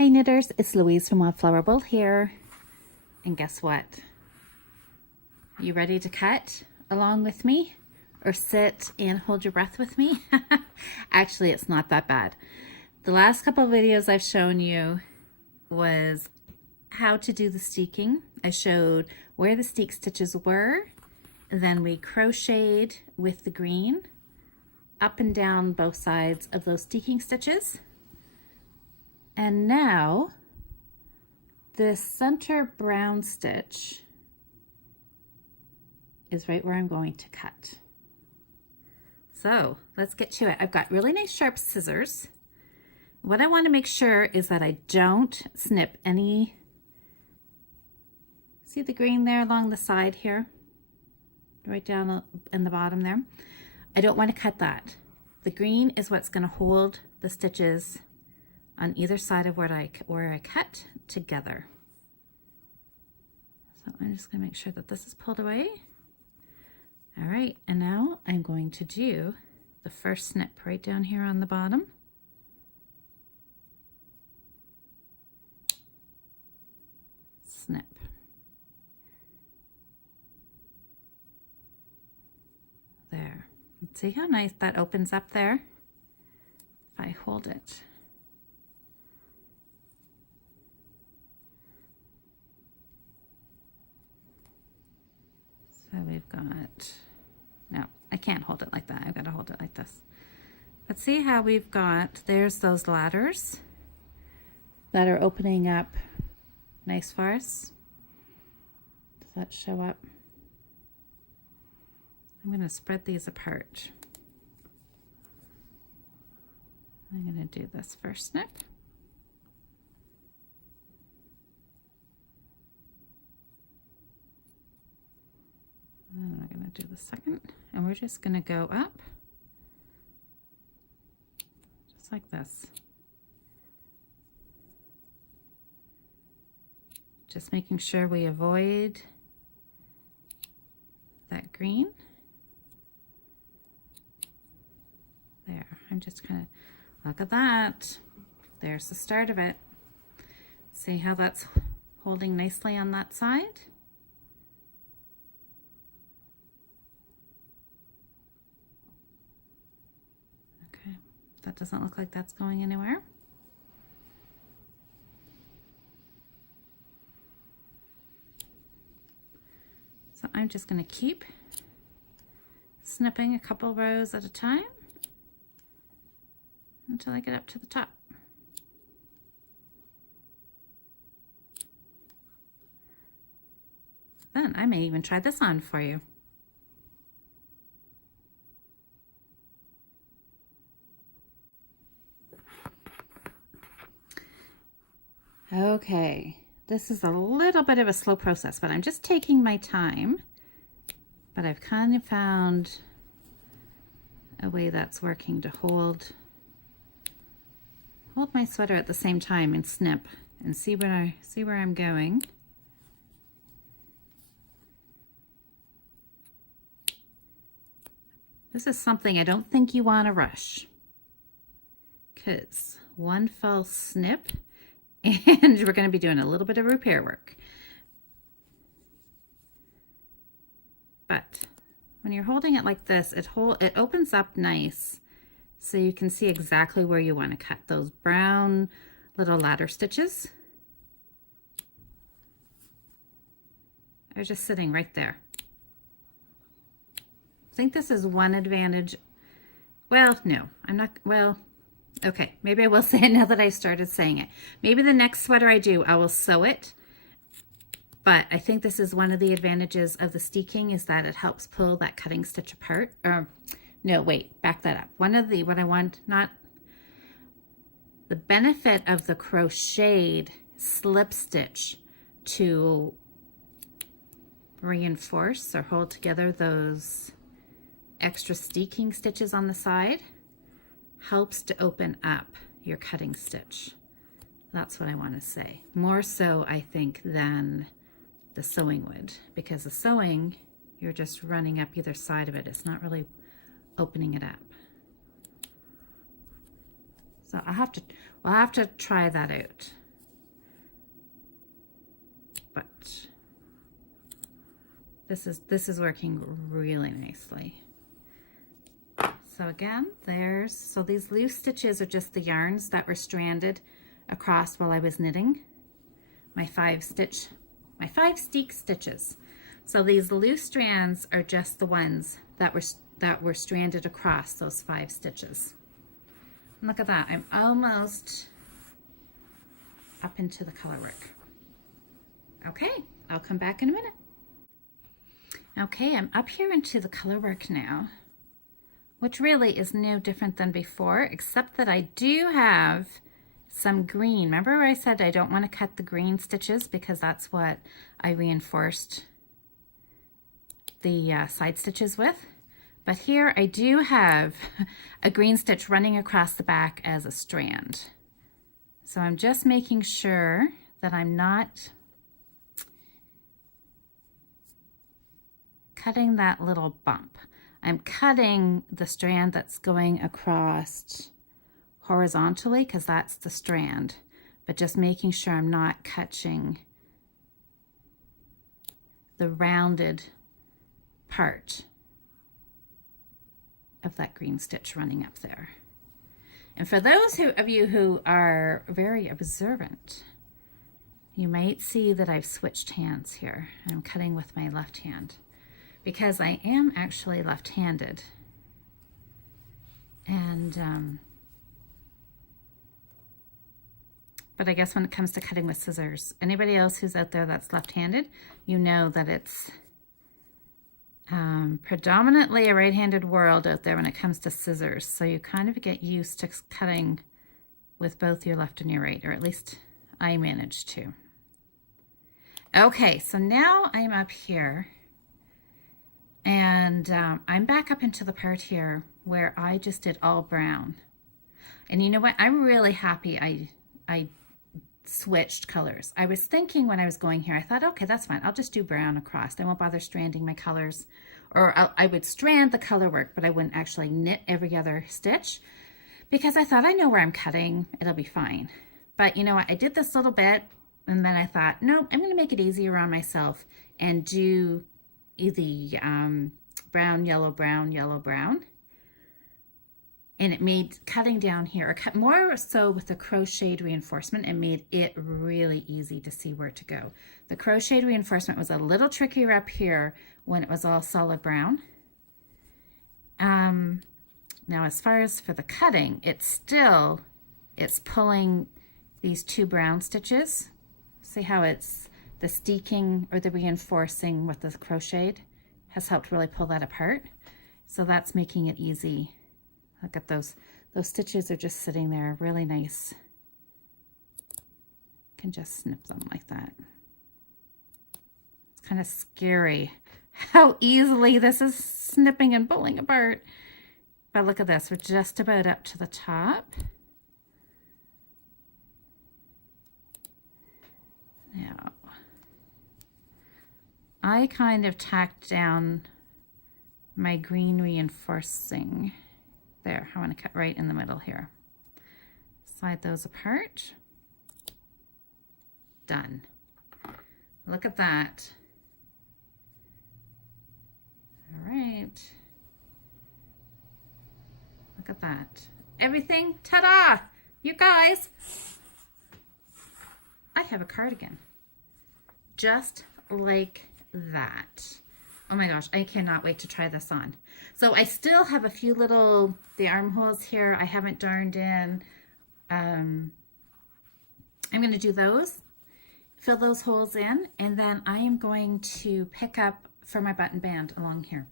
Hey knitters, it's Louise from Wildflower Bowl here. And guess what? You ready to cut along with me? Or sit and hold your breath with me? Actually, it's not that bad. The last couple of videos I've shown you was how to do the steeking. I showed where the steek stitches were. Then we crocheted with the green up and down both sides of those steeking stitches. And now this center brown stitch is right where I'm going to cut. So let's get to it. I've got really nice sharp scissors. What I want to make sure is that I don't snip any, see the green there along the side here, right down in the bottom there. I don't want to cut that. The green is what's going to hold the stitches on either side of where I cut together. So I'm just going to make sure that this is pulled away. All right, and now I'm going to do the first snip right down here on the bottom. Snip. There. See how nice that opens up there? If I hold it. So we've got, no, I can't hold it like that. I've got to hold it like this. But see how we've got, there's those ladders that are opening up nice for us. Does that show up? I'm going to spread these apart. I'm going to do this first snip. And we're going to do the second, and we're just going to go up just like this. Just making sure we avoid that green. There, I'm just going to, look at that. There's the start of it. See how that's holding nicely on that side? Okay, that doesn't look like that's going anywhere. So I'm just going to keep snipping a couple rows at a time until I get up to the top. Then I may even try this on for you. Okay, this is a little bit of a slow process, but I'm just taking my time. But I've kind of found a way that's working to hold my sweater at the same time and snip and see where I'm going. This is something I don't think you want to rush, because one false snip and we're going to be doing a little bit of repair work. But when you're holding it like this, it opens up nice, so you can see exactly where you want to cut those brown little ladder stitches. They're just sitting right there. I think this is one advantage. Well, no, I'm not, well, okay, maybe I will say it now that I started saying it. Maybe the next sweater I do, I will sew it. But I think this is one of the advantages of the steeking, is that it helps pull that cutting stitch apart. Or, no, wait, back that up. The benefit of the crocheted slip stitch to reinforce or hold together those extra steeking stitches on the side helps to open up your cutting stitch. That's what I want to say. More so, I think, than the sewing would, because the sewing, you're just running up either side of it. It's not really opening it up. So we'll have to try that out. This is working really nicely. So again, so these loose stitches are just the yarns that were stranded across while I was knitting. My 5 steek stitches. So these loose strands are just the ones that were stranded across those 5 stitches. And look at that, I'm almost up into the color work. Okay, I'll come back in a minute. Okay, I'm up here into the color work now, which really is no different than before, except that I do have some green. Remember where I said I don't want to cut the green stitches because that's what I reinforced the side stitches with? But here I do have a green stitch running across the back as a strand. So I'm just making sure that I'm not cutting that little bump. I'm cutting the strand that's going across horizontally because that's the strand, but just making sure I'm not catching the rounded part of that green stitch running up there. And for those of you who are very observant, you might see that I've switched hands here. I'm cutting with my left hand because I am actually left-handed. And but I guess when it comes to cutting with scissors, anybody else who's out there that's left-handed, you know that it's predominantly a right-handed world out there when it comes to scissors. So you kind of get used to cutting with both your left and your right, or at least I managed to. Okay, so now I'm up here and I'm back up into the part here where I just did all brown. And you know what? I'm really happy I switched colors. I was thinking when I was going here, I thought, okay, that's fine. I'll just do brown across. I won't bother stranding my colors, or I would strand the color work, but I wouldn't actually knit every other stitch because I thought I know where I'm cutting. It'll be fine. But you know what? I did this little bit and then I thought, no, I'm going to make it easier on myself and do the brown, yellow, brown, yellow, brown. And it made cutting down here, more so with the crocheted reinforcement, it made it really easy to see where to go. The crocheted reinforcement was a little trickier up here when it was all solid brown. Now as far as for the cutting, it's pulling these 2 brown stitches. See how it's the steeking or the reinforcing with the crocheted has helped really pull that apart. So that's making it easy. Look at those stitches are just sitting there really nice. Can just snip them like that. It's kind of scary how easily this is snipping and pulling apart. But look at this, we're just about up to the top. Now, I kind of tacked down my green reinforcing. There, I want to cut right in the middle here. Slide those apart. Done. Look at that. All right. Look at that. Everything, ta-da! You guys, I have a cardigan. Just like that. Oh my gosh, I cannot wait to try this on. So I still have a few the armholes here I haven't darned in. I'm going to do those, fill those holes in, and then I am going to pick up for my button band along here.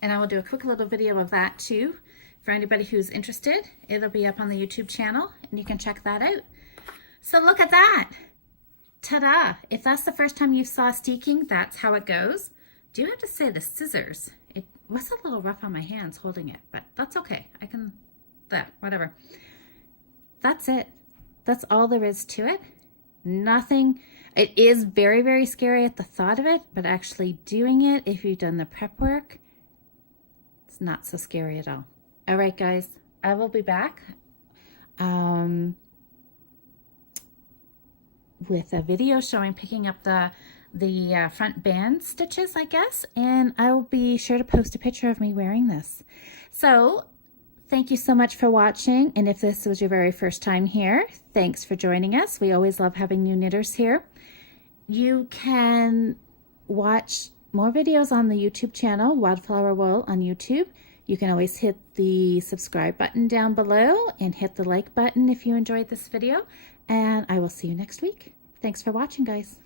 And I will do a quick little video of that too. For anybody who's interested, it'll be up on the YouTube channel and you can check that out. So look at that. Ta-da! If that's the first time you saw steeking, that's how it goes. Do have to say the scissors, it was a little rough on my hands holding it, but that's okay. I can, whatever. That's it. That's all there is to it. Nothing. It is very, very scary at the thought of it, but actually doing it, if you've done the prep work, it's not so scary at all. All right, guys, I will be back with a video showing picking up the the front band stitches, I guess, and I will be sure to post a picture of me wearing this. So thank you so much for watching, and if this was your very first time here, thanks for joining us. We always love having new knitters here. You can watch more videos on the YouTube channel, Wildflower Wool on YouTube. You can always hit the subscribe button down below and hit the like button if you enjoyed this video, and I will see you next week. Thanks for watching, guys.